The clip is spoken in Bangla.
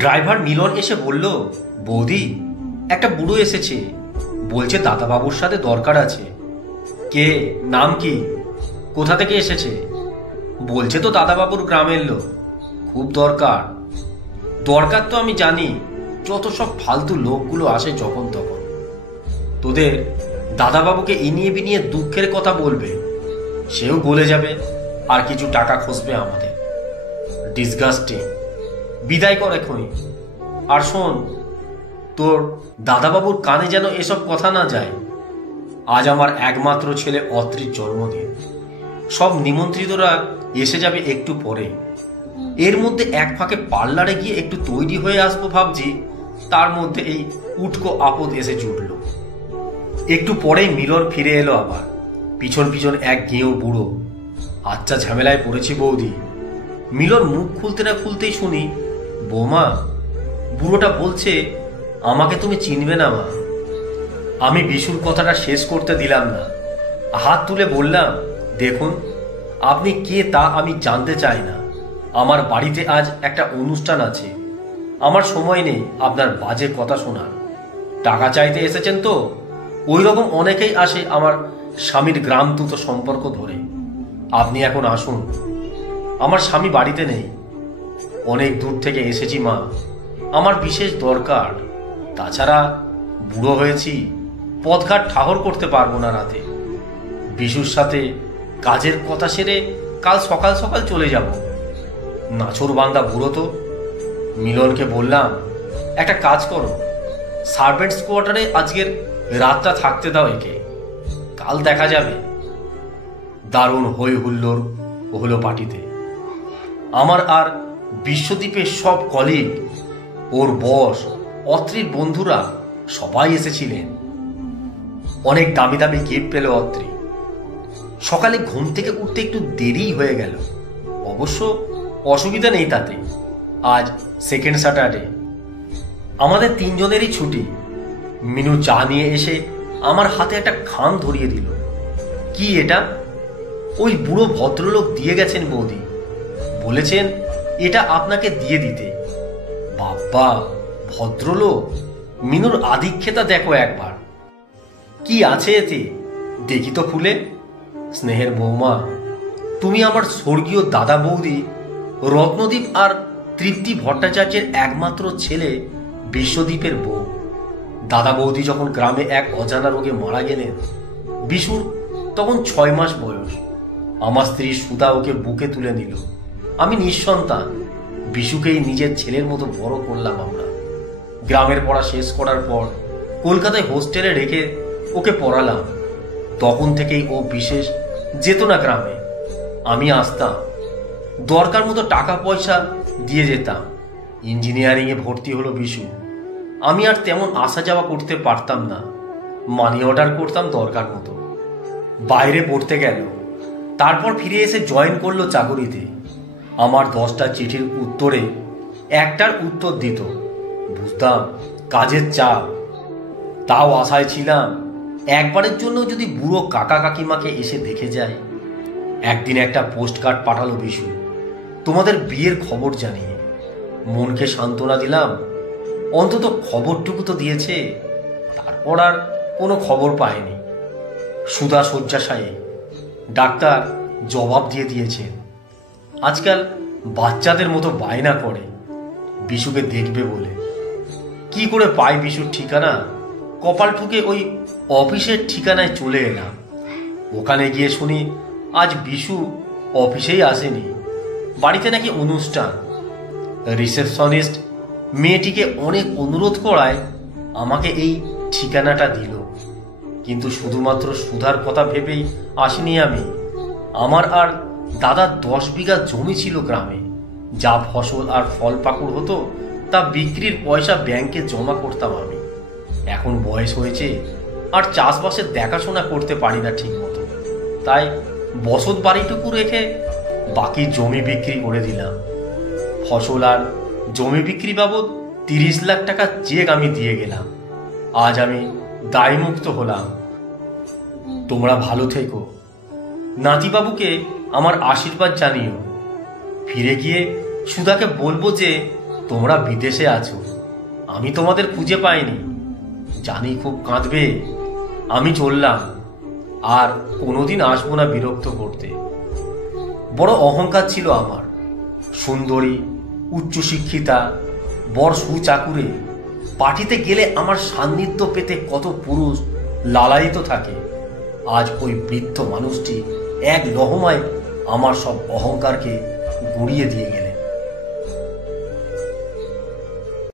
ড্রাইভার মিলন এসে বলল, বৌদি, একটা বুড়ো এসেছে, বলছে দাদাবাবুর সাথে দরকার আছে। কে? নাম কি? কোথা থেকে এসেছে? বলছে তো দাদাবাবুর গ্রামের লোক, খুব দরকার। দরকার তো আমি জানি, যত সব ফালতু লোকগুলো আসে যখন তখন। তোদের দাদাবাবুকে ইনিয়ে বিনিয়ে দুঃখের কথা বলবে, সেও গলে যাবে, আর কিছু টাকা খসবে আমাদের। ডিসগাস্টিং। বিদায় কর এখনই। আর শোন, তোর দাদাবাবুর কানে যেন এসব কথা না যায়। আজ আমার একমাত্র ছেলে অত্রির জন্মদিন। সব নিমন্ত্রিতরা এসে যাবে একটু পরে। এর মধ্যে এক ফাঁকে পার্লারে গিয়ে একটু তৈরি হয়ে আসবো ভাবছি, তার মধ্যে এই উটকো আপদ এসে জুটল। একটু পরেই মিলন ফিরে এলো আবার, পিছন পিছন এক গেঁয়ো বুড়ো। আচ্ছা, ঝামেলায় পড়েছি বৌদি। মিলন মুখ খুলতে না খুলতেই শুনি, বৌমা, বুড়োটা বলছে আমাকে তুমি চিনবে না মা। আমি বিশুর কথাটা শেষ করতে দিলাম না, হাত তুলে বললাম, দেখুন, আপনি কে তা আমি জানতে চাই না। আমার বাড়িতে আজ একটা অনুষ্ঠান আছে, আমার সময় নেই আপনার বাজে কথা শোনার। টাকা চাইতে এসেছেন তো? ওই রকম অনেকেই আসে আমার স্বামীর গ্রামতুত সম্পর্ক ধরে। আপনি এখন আসুন। আমার স্বামী বাড়িতে নেই, অনেক দূর থেকে এসেছি মা, আমার বিশেষ দরকার। তাছাড়া বুড়ো হয়েছি, পথঘাট ঠাহর করতে পারবো না রাতে। বিশুর সাথে কাজের কথা সেরে কাল সকাল সকাল চলে যাব। নাছর বান্দা বুড়ো তো। মিলনকে বললাম, একটা কাজ করো, সার্ভেন্টস কোয়ার্টারে আজকের রাতটা থাকতে দাও একে, কাল দেখা যাবে। দারুণ হই হুল্লোড় হলো পার্টিতে। আমার আর বিশ্বদ্বীপের সব কলিগ, ওর বস, অত্রির বন্ধুরা সবাই এসেছিলেন। অনেক দামি দামি গিফট পেল অত্রি। সকালে ঘুম থেকে উঠতে একটু দেরি হয়ে গেল, অবশ্য অসুবিধা নেই তাতে। আজ সেকেন্ড স্যাটারডে, আমাদের তিনজনেরই ছুটি। মিনু চা নিয়ে এসে আমার হাতে একটা খাম ধরিয়ে দিল। কি এটা? ওই বুড়ো ভদ্রলোক দিয়ে গেছেন বৌদি, বলেছেন এটা আপনাকে দিয়ে দিতে। বাবা, ভদ্রলোক! মিনুর আধিক্যতা দেখো একবার। কি আছে এতে, দেখি তো খুলে। স্নেহের বৌমা, তুমি আমার স্বর্গীয় দাদা বৌদি রত্নদ্বীপ আর তৃপ্তি ভট্টাচার্যের একমাত্র ছেলে বিশ্বদ্বীপের বউ। দাদা বৌদি যখন গ্রামে এক অজানা রোগে মারা গেলেন, বিশুর তখন 6 মাস বয়স। আমার স্ত্রী সুধা ওকে বুকে তুলে নিল। আমি নিঃসন্তান। বিশুকেই নিজের ছেলের মতো বড় করলাম আমরা। গ্রামের পড়া শেষ করার পর কলকাতায় হোস্টেলে রেখে ওকে পড়ালাম। তখন থেকেই ও বিশেষ যেত না গ্রামে। আমি আসতাম, দরকার মতো টাকা পয়সা দিয়ে যেতাম। ইঞ্জিনিয়ারিংয়ে ভর্তি হলো বিশু। আমি আর তেমন আসা যাওয়া করতে পারতাম না। মানি অর্ডার করতাম দরকার মতো। বাইরে পড়তে গেল, তারপর ফিরে এসে জয়েন করলো চাকুরিতে। আমার 10টা চিঠির উত্তরে একটার উত্তর দিত। বুঝতাম কাজের চাপ, তাও আশায় ছিলাম একবারের জন্য যদি বুড়ো কাকা কাকিমাকে এসে দেখে যায়। একদিন একটা পোস্ট কার্ড পাঠালো বিশু, তোমাদের বিয়ের খবর জানিয়ে। মনকে সান্ত্বনা দিলাম, অন্তত খবরটুকু তো দিয়েছে। তারপর আর কোনো খবর পায়নি। সুধা শয্যাশায়ী, ডাক্তার জবাব দিয়ে দিয়েছেন। আজকাল বাচ্চাদের মতো বায়না করে বিশুকে দেখবে বলে। কি করে পাই বিশুর ঠিকানা? কপাল ঠুকে ওই অফিসের ঠিকানায় চলে এলাম। ওখানে গিয়ে শুনি আজ বিশু অফিসেই আসেনি, বাড়িতে নাকি অনুষ্ঠান। রিসেপশনিস্ট মেয়েটিকে অনেক অনুরোধ করায় আমাকে এই ঠিকানাটা দিল। কিন্তু শুধুমাত্র সুধার কথা ভেবেই আসিনি আমি। আমার আর দাদার 10 বিঘা জমি ছিল গ্রামে। যা ফসল আর ফল পাকুড় হতো তা বিক্রির পয়সা ব্যাংকে জমা করতাম আমি। এখন বয়স হয়েছে, আর চাষবাসের দেখাশোনা করতে পারি না ঠিক মতো। তাই বসত বাড়িটুকু রেখে বাকি জমি বিক্রি করে দিলাম। ফসল আর জমি বিক্রি বাবদ 30 লাখ টাকা চেক আমি দিয়ে গেলাম। আজ আমি দায়মুক্ত হলাম। তোমরা ভালো থেকো। নাতিবাবুকে আমার আশীর্বাদ জানিও। ফিরে গিয়ে সুধাকে বলবো যে তোমরা বিদেশে আছো, আমি তোমাদের খুঁজে পাইনি। জানি খুব কাঁদবে। আমি চললাম, আর কোনোদিন আসবো না বিরক্ত করতে। বড় অহংকার ছিল আমার। সুন্দরী, উচ্চশিক্ষিতা, বড় সুচাকুরে পার্টিতে গেলে আমার সান্নিধ্য পেতে কত পুরুষ লালায়িত থাকে। আজ ওই বৃদ্ধ মানুষটি এক লহমায় আমার সব অহংকারকে গুঁড়িয়ে দিয়ে গেল।